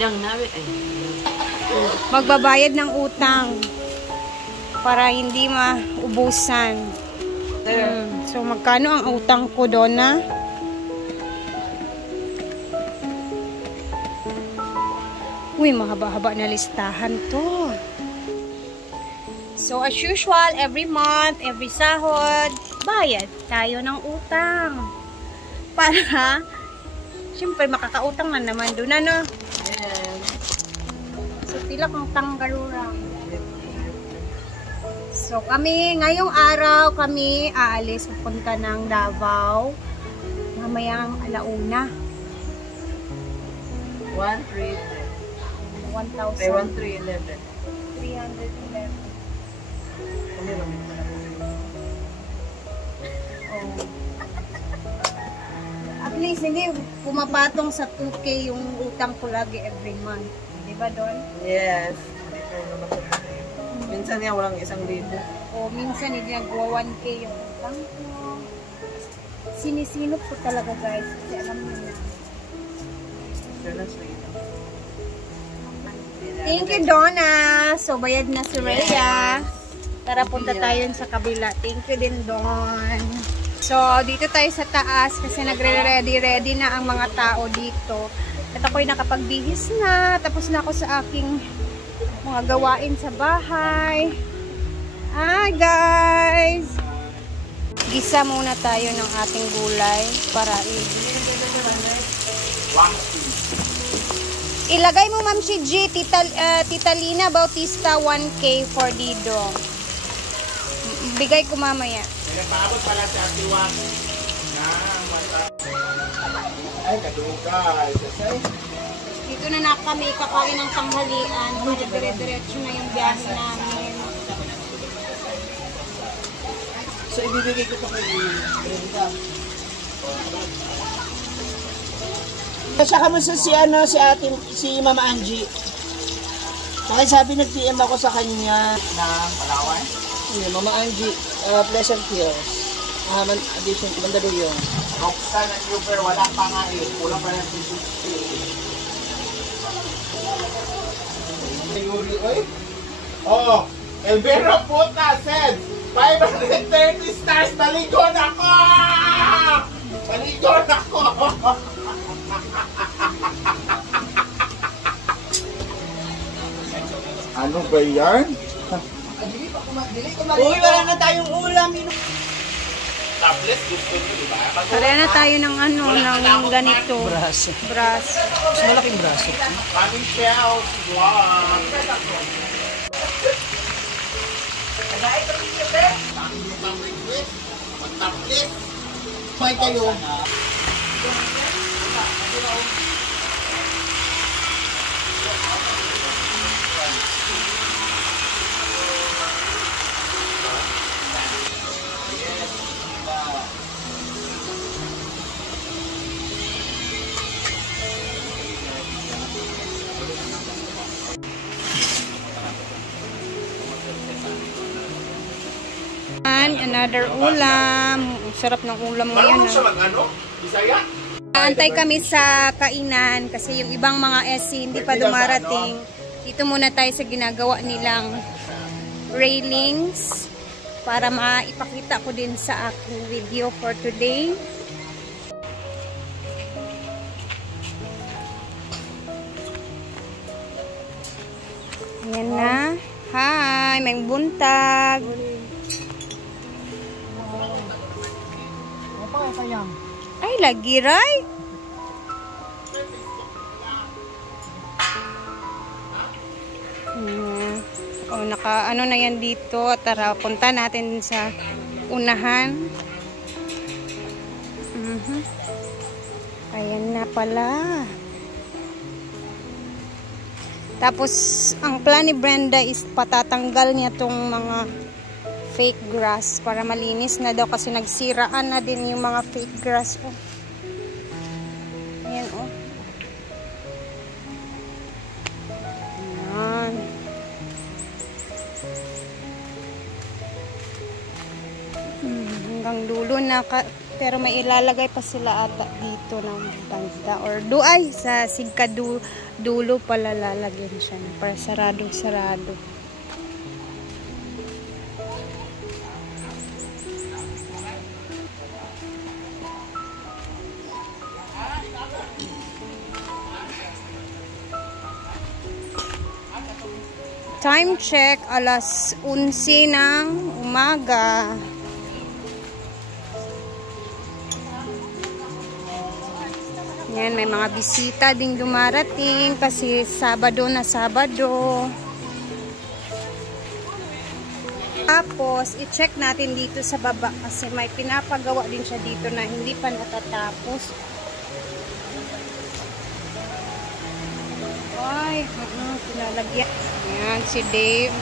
Yang nawi ay. Magbabayad ng utang para hindi maubusan. So magkano ang utang ko, Donna? Uy, mahaba-haba na listahan to. So as usual, every month, every sahod, bayad tayo ng utang. Para, siyempre makakautang na naman doon, ano? Yes. So tila kang tanggalurang. So kami, ngayong araw, kami aalis, pupunta ng Davao. Mamayang alauna. 1,311. 311. Oh. At least hindi pumapatong sa 2K yung utang ko lagi every month. Di ba, Don? Yes. Minsan nga walang 1,000. O minsan hindi nagwa 1K yung utang ko. Sinisinop ko talaga, guys. Kasi alam niyo na. Thank you, Donna. So, bayad na si Rhea. Tara, punta tayo sa kabila. Thank you din, Don. So, dito tayo sa taas kasi nagre-ready na ang mga tao dito. At ako'y nakapagbihis na. Tapos na ako sa aking mga gawain sa bahay. Hi, guys! Gisa muna tayo ng ating gulay para ilagay mo, Ma'am si G, Tita Lina Bautista, 1K for Dido. Bigay ko mamaya. Nagpaabot pala sa Atiwak. Ay, kadugay. Dito na kami kakain ng tanghalian. Dire-diretso na yung biyahe namin. So, ibibigay ko pa kayo. Sa kamusta si si Mama Angie. Kaya sabi nag-PM ako sa kanya Na Palawan. Mama Angie, Pleasant Hills. Addition Mandaluyong. Roxanne and Uber, wala pa nga eh. Kulang pa ng 360. Yuri, oy. Oh, Elvira Puta said, 530 stars, naligon ako! Naligon ako! Ano ba yan? Uy, wala na tayong ulam. Tablet, gusto nyo, diba? Tara na tayo ng ano, ng ganito. Braso. Braso. Mas malaking braso. Kaming shells, wow! Tablet. May kayo. Another ulam. Sarap ng ulam ngayon. Ano? Bisaya? Antay kami sa kainan kasi yung ibang mga SC hindi pa dumarating. Dito muna tayo sa ginagawa nilang railings para maipakita ko din sa aking video for today. Ayan na. Hi, may buntag. Ay, lagi ray. Oh, ano na yan dito. Tara, punta natin sa unahan. Ayan na pala. Tapos, ang plan ni Brenda is patatanggal niya tong mga fake grass para malinis na daw kasi nagsiraan na din yung mga fake grass. Oh. Ayan, oh. Ayan. Hanggang dulo na Pero may ilalagay pa sila ata dito ng banda. Or doay, sa sigka dulo pala lalagyan siya. Para sarado-sarado. Time check, alas 11 ng umaga. Yan, may mga bisita ding dumarating kasi Sabado na Sabado. Tapos, i-check natin dito sa baba kasi may pinapagawa din siya dito na hindi pa natatapos. Ay, pinalagyan. Ayan, si Dave.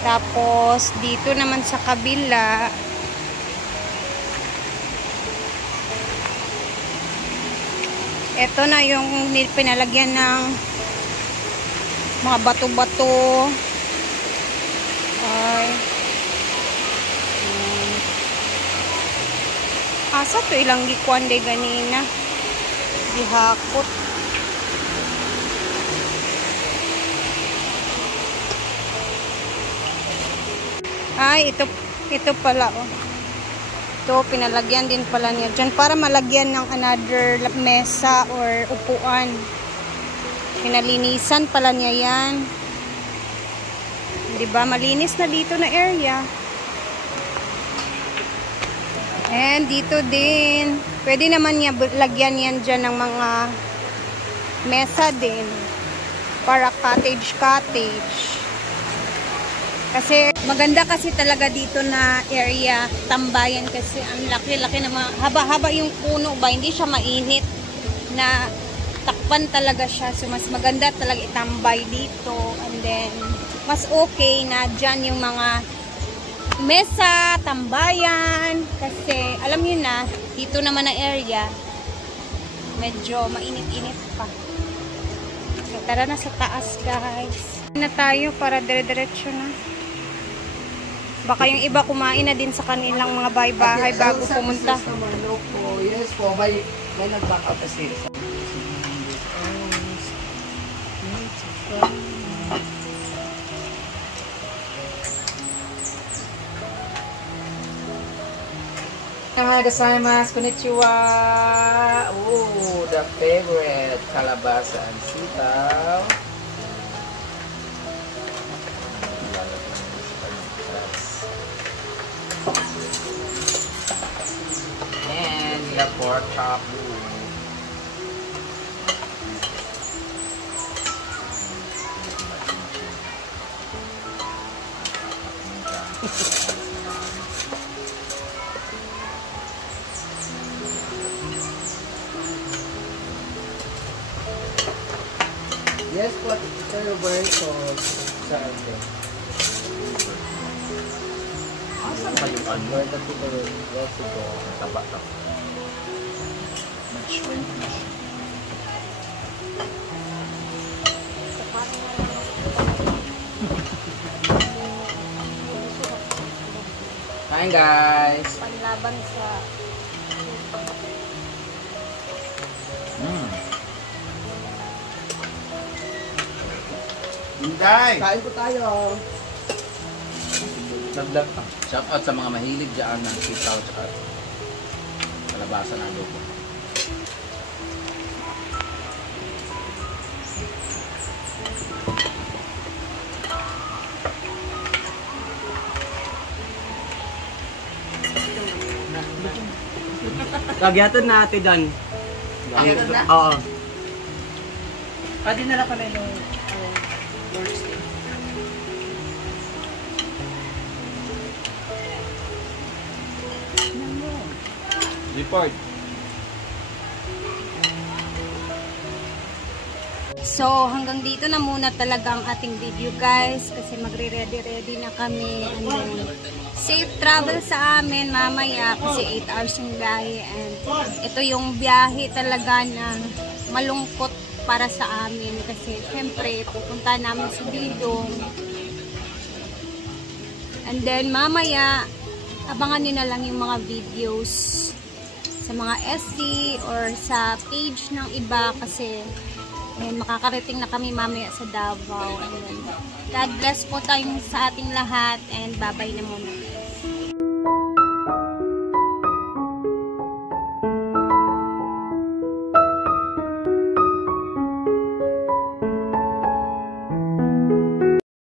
Tapos, dito naman sa kabila, ito na yung pinalagyan ng mga bato-bato. Ay. Asa to ilang gikuan day ganina. Dihakot. Ay, ito pala, oh. Ito, pinalagyan din pala niya dyan para malagyan ng another mesa or upuan. Pinalinisan pala niya yan. Diba? Malinis na dito na area. And dito din. Pwede naman niya lagyan yan dyan ng mga mesa din. Para cottage. Kasi maganda kasi talaga dito na area, tambayan kasi ang laki-laki na haba-haba yung puno ba, hindi siya mainit na takpan talaga siya. So mas maganda talaga itambay dito and then mas okay na dyan yung mga mesa, tambayan kasi alam niyo na, dito naman na area medyo mainit-init pa. So tara na sa taas guys. Na tayo para dire-diretso na. Baka yung iba kumain na din sa kanilang mga bahay-bahay bago pumunta. Yes po, may nag-back up kasi. Gozaimasu, konnichiwa. Oh, the favorite kalabasa and sitaw. And the pork chop. Yes, but they're very cold. Saturday. Asan ba yung ano? Where the people will to go. Taba na. Shrimp. Hi guys! Panlaban sa Inday! Kain po tayo! Naglag pa. Shout out sa mga mahilig dyan ng sitaw at kalabasa na adobo. Kagyatan na ate Dan. Kagyatan na? Oo. Pwede na lang pala yung workstation. Report. So, hanggang dito na muna talaga ang ating video guys kasi magre-ready na kami and then safe travel sa amin mamaya kasi 8 hours yung biyahe and ito yung biyahe talaga na malungkot para sa amin kasi syempre pupunta namin sa Bidong and then mamaya abangan nyo na lang yung mga videos sa mga SC or sa page ng iba kasi makakarating na kami mamaya sa Davao. Ayan. God bless po tayong sa ating lahat and bye-bye na muna.